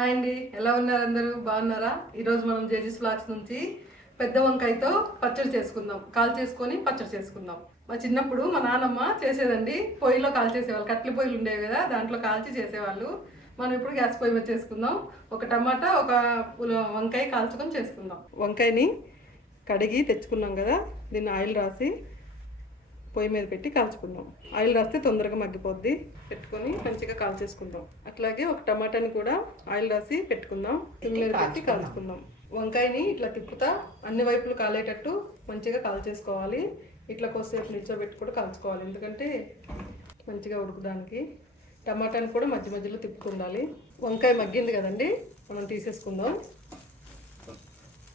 Hi అండి. ఎలా ఉన్నారు అందరూ? బాగున్నారా? ఈరోజు మనం జేజీస్ ఫ్లాక్స్ నుంచి పెద్ద వంకాయతో పచ్చడి చేసుకుందాం. కాల్ చేసుకొని పచ్చడి చేసుకుందాం. మా చిన్నప్పుడు మా నాన్నమ్మ చేసేదండి. పొయ్యిలో కాల్ చేసేవాళ్ళు. కట్టెల పొయ్యిలు ఉండేవి కదా దాంట్లో కాల్చి చేసేవాళ్ళు. మనం ఇప్పుడు గ్యాస్ పొయ్యి మీద చేసుకుందాం. ఒక టమాటా ఒక వంకాయ కాల్చుకొని చేసుకుందాం. వంకాయని కడిగి తెచ్చుకున్నాం కదా దీన్ని ఆయిల్ రాసి పొయ్యి మీద పెట్టి కాల్చుకుందాం. ఆయిల్ రాస్తే తొందరగా మగ్గిపోద్ది. పెట్టుకొని మంచిగా కాల్చేసుకుందాం. అట్లాగే ఒక టమాటాని కూడా ఆయిల్ రాసి పెట్టుకుందాం. మీద పెట్టి కాల్చుకుందాం. వంకాయని ఇట్లా తిప్పుతా అన్ని వైపులు కాలేటట్టు మంచిగా కాల్చేసుకోవాలి. ఇట్లా కొద్దిసేపు నిల్చోబెట్టి కూడా కాల్చుకోవాలి. ఎందుకంటే మంచిగా ఉడకడానికి టమాటాని కూడా మధ్య మధ్యలో తిప్పుకుండాలి వంకాయ మగ్గింది కదండి మనం తీసేసుకుందాం.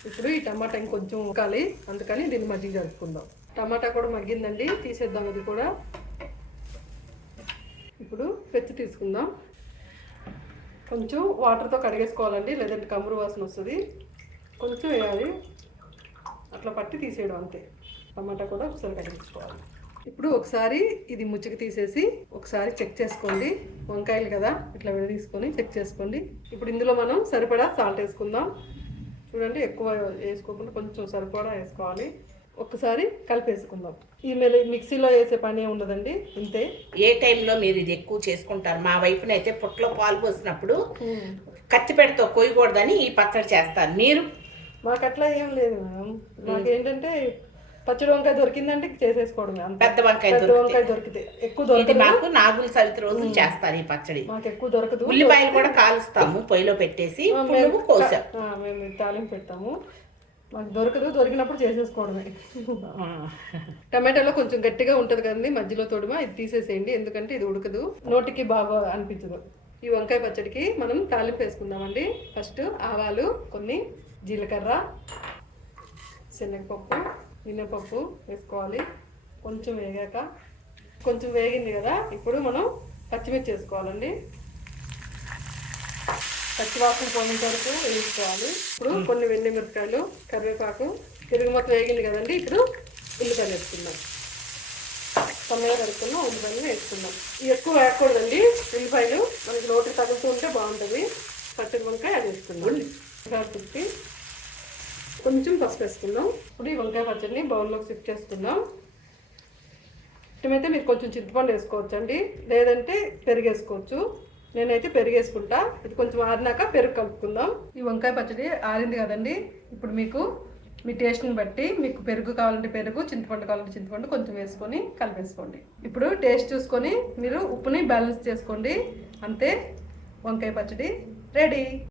ఇప్పుడు ఈ టమాటా ఇంకొంచెం ఉడకాలి. అందుకని దీన్ని మజ్జిగ జరుపుకుందాం టమాటా కూడా మగ్గిందండి తీసేద్దాం అది కూడా. ఇప్పుడు పెచ్చి తీసుకుందాం. కొంచెం వాటర్తో కడిగేసుకోవాలండి లేదంటే కమురు వాసన వస్తుంది. కొంచెం వేయాలి. అట్లా పట్టి తీసేయడం అంతే. టమాటా కూడా ఒకసారి కడిగించుకోవాలి ఇప్పుడు ఒకసారి ఇది ముచ్చక తీసేసి ఒకసారి చెక్ చేసుకోండి. వంకాయలు కదా ఇట్లా విడదీసుకొని చెక్ చేసుకోండి. ఇప్పుడు ఇందులో మనం సరిపడా సాల్ట్ వేసుకుందాం. చూడండి ఎక్కువ వేసుకోకుండా కొంచెం సరిపడా వేసుకోవాలి. ఒక్కసారి కలిపేసుకుందాం. ఈ మెలి మిక్సీలో వేసే పని ఉండదండి ఇంతే. ఏ టైంలో మీరు ఇది ఎక్కువ చేసుకుంటారు? మా వైపునైతే పుట్లో పాలు పోసినప్పుడు కత్తిపెడతో కొయ్యకూడదని ఈ పచ్చడి చేస్తారు. మీరు? మాకు అట్లా ఏం లేదు మేడం మాకేంటంటే పచ్చడి వంకాయ దొరికిందంటే చేసేసుకోవడమే అంతే. పెద్ద వంకాయ పెద్ద దొరికితే. వంకాయ దొరికితే. ఎక్కువ ఇది దొరకదు మాకు నాగుల సవితి రోజు చేస్తారు ఈ పచ్చడి. మాకు ఎక్కువ దొరకదు. ఉల్లిపాయలు కూడా కాలుస్తాము పొయ్యిలో పెట్టేసి మేము కోసాం మేము తాలింపు పెడతాము. మాకు దొరకదు దొరికినప్పుడు చేసేసుకోవడమే. టమాటాలో కొంచెం గట్టిగా ఉంటుంది కదండి మధ్యలో తోడుమ ఇది తీసేసేయండి ఎందుకంటే ఇది ఉడకదు. నోటికి బాగా అనిపించదు. ఈ వంకాయ పచ్చడికి మనం తాలింపు వేసుకుందామండి. ఫస్ట్ ఆవాలు కొన్ని జీలకర్ర శనగపప్పు మినపప్పు వేసుకోవాలి. కొంచెం వేగాక కొంచెం వేగింది కదా ఇప్పుడు మనం పచ్చిమిర్చి వేసుకోవాలండి. పచ్చివాసన పోయిన వరకు వేసుకోవాలి ఇప్పుడు కొన్ని వెండి మిరపకాయలు కరివేపాకు తిరుగు మొత్తం వేగింది కదండి ఇప్పుడు ఉల్లిపాయలు వేసుకుందాం. సన్నగా కలుపుకున్నాం ఉల్లిపాయలు వేసుకుందాం. ఇవి ఎక్కువ వేయకూడదండి ఉల్లిపాయలు మనకి నోటికి తగులుతూ ఉంటే బాగుంటుంది. పచ్చడి వంకాయ అది వేసుకుందాం. తిప్పి కొంచెం పసుపు వేసుకుందాం. ఇప్పుడు ఈ వంకాయ పచ్చడిని బౌల్లోకి షిఫ్ట్ చేసుకుందాం. ఇష్టమైతే మీరు కొంచెం చింతపండు వేసుకోవచ్చు అండి లేదంటే పెరుగు వేసుకోవచ్చు. నేనైతే పెరుగు వేసుకుంటా ఇది కొంచెం ఆరినాక పెరుగు కలుపుకుందాం. ఈ వంకాయ పచ్చడి ఆరింది కదండి. ఇప్పుడు మీకు మీ టేస్ట్ని బట్టి మీకు పెరుగు కావాలంటే పెరుగు చింతపండు కావాలంటే చింతపండు కొంచెం వేసుకొని కలిపేసుకోండి. ఇప్పుడు టేస్ట్ చూసుకొని మీరు ఉప్పుని బ్యాలెన్స్ చేసుకోండి. అంతే వంకాయ పచ్చడి రెడీ.